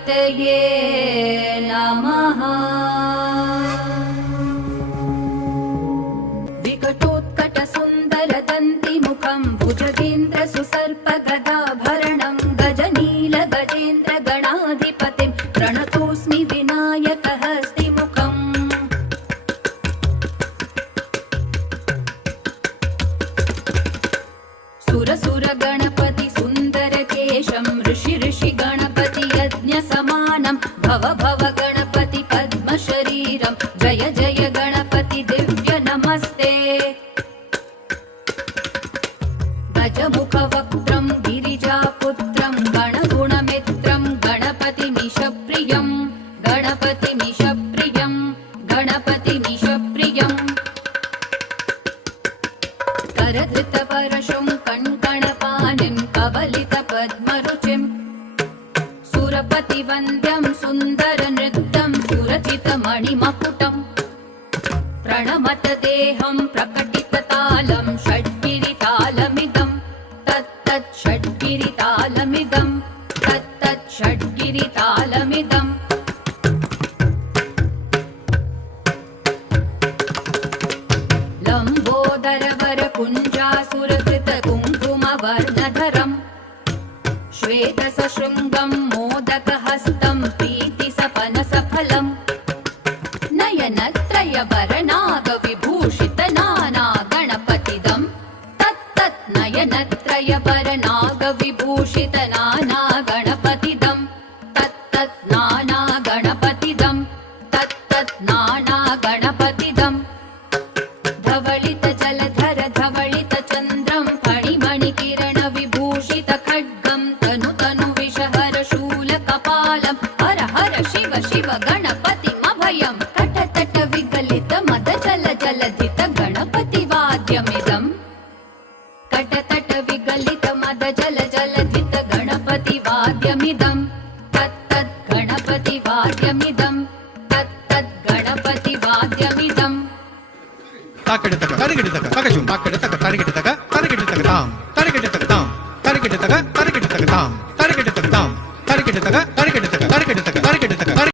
गणपतये नमः। विकटोत्कटसुन्दरदन्तिमुखं भुजगेन्द्रसुसर्पगदाभरणं गजनीलगजेन्द्र गणाधिपतिं प्रणतोऽस्मि विनायकहस्तिमुखम्। सुरसुरगणपति सुन्दरकेशं ऋषि गणपति यज्ञसमानं भव भव गणपति पद्मशरीरं जय जय गणपति दिव्य नमस्ते। गजमुखवक्त्रं गिरिजापुत्रं गणगुणमित्रं गणपतिमीशप्रियं गणपतिमीशप्रियं गणपतिमीशप्रियं। करधृतपरशुं कङ्कणपाणिं कवलितपद्मरुचिं सुरपतिवन्द्यं सुन्दरनृत्यं सुरचितमणिमकुटं प्रणमत देहं प्रकटिततालं षड्गिरितालमिदं तत्तत् षड्गिरितालमिदं तत्तत् षड्गिरितालमिदम्। लम्बोदरवरकुञ्जासुरकृतकुङ्कुमवर्णधरं श्वेतसशृङ्गं मोदकहस्तं प्रीतिसपनसफलं नयनत्रयवरनागविभूषितनाना गणपतिदं तत्तत् नयनत्रयवरनागविभूषितनाना गणपतिदं तत्तत् नाना गणपतिदं तत्तत् नाना गणपतिदम्। धवलित जलधर धवलित चन्द्रं फणिमणिकिरण विभूषित खड्गं तनु तनु विषहर शूलकपालं हर हर शिव शिव गणपतिमभयं कटतट विगलित मद जल जलधित गणपति वाद्यमिदं कटतट विगलित मद जल जलधित गणपति वाद्यमिदं तत्तद् गणपति वाद्यमिदं तत्तद् गणपति वाद्यमिदम्। ताकड़तक तारिगड़तक ताकशुं ताकड़तक तारिगड़तक तारिगड़तक ताम तारिगड़तक ताम तारिगड़तक तारिगड़तक ताम तारिगड़तक ताम तारिगड़तक तारिगड़तक तारिगड़तक तारिगड़तक